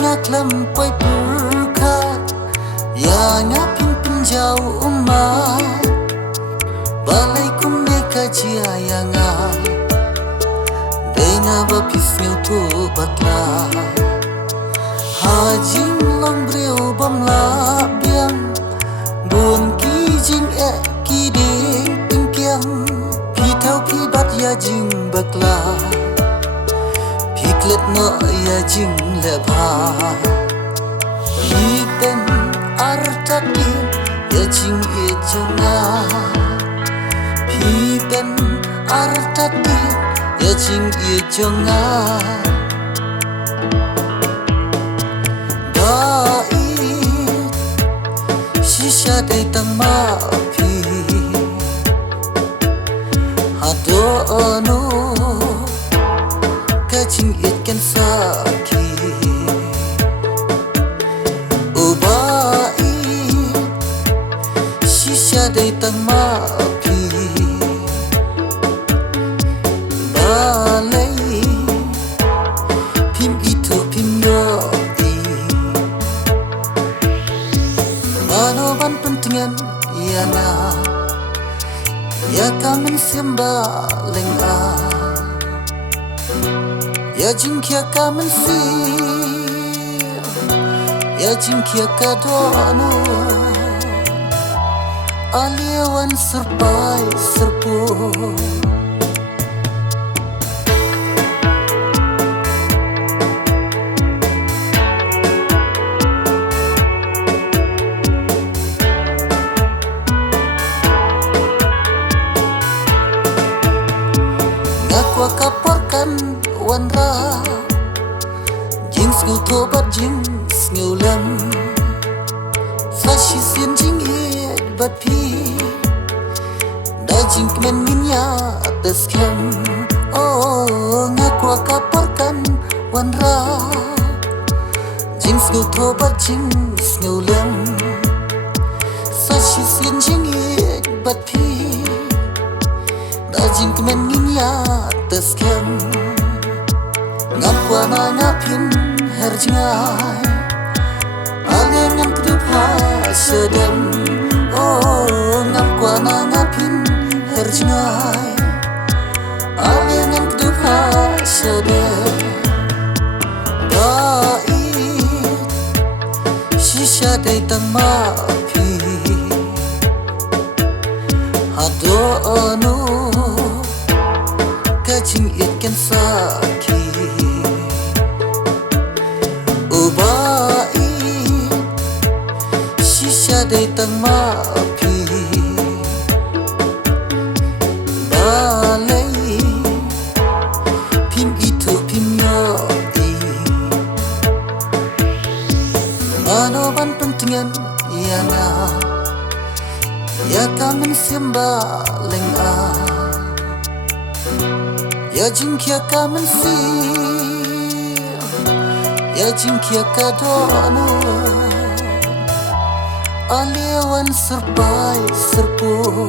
ngak lampai berkat ya ngapin pinjau umat balai kum neka jia yanga denga bapis ngeu tu batla hajing long breu bam la biang bun ki jing e ki ding pingkiang pi thau pi bat ya jing bakla pi klet no ya jing le bha pi pen artati ya jing e jonga pi pen artati ya jing e jonga Baieid shisha dai tang ma pi hado no ka jing e kan saki o Baieid shisha dai tang ma pi balai pim itu pim yo manoban pentingan yana ya kamen simba lenga ya jingkia kamen si ya jingkia kadono aliawan serpai serpu Ngakwa kaporkan wanra Jings ngeu tobat jings ngeu lam Sashi sien jing it bat pi Da jing kemen minya atas kem Oh ngakwa kaporkan wanra Jings ngeu tobat jings ngeu lam Sashi sien jing it bat pi Dajing kemen ninya teskem ngapwa na ngapin herjngai aleng yang kedup ha sedem oh ngapwa na ngapin herjngai aleng yang kedup ha sedem Baieid shisha dai tang ma pi hado no jing it kan saki o Baieid shisha dai tang ma pi balai pim itu pim yo manoban pentingan yana ya kamen simba lenga ya jingkia kamen si ya jingkia kadono aliawan serpai serpu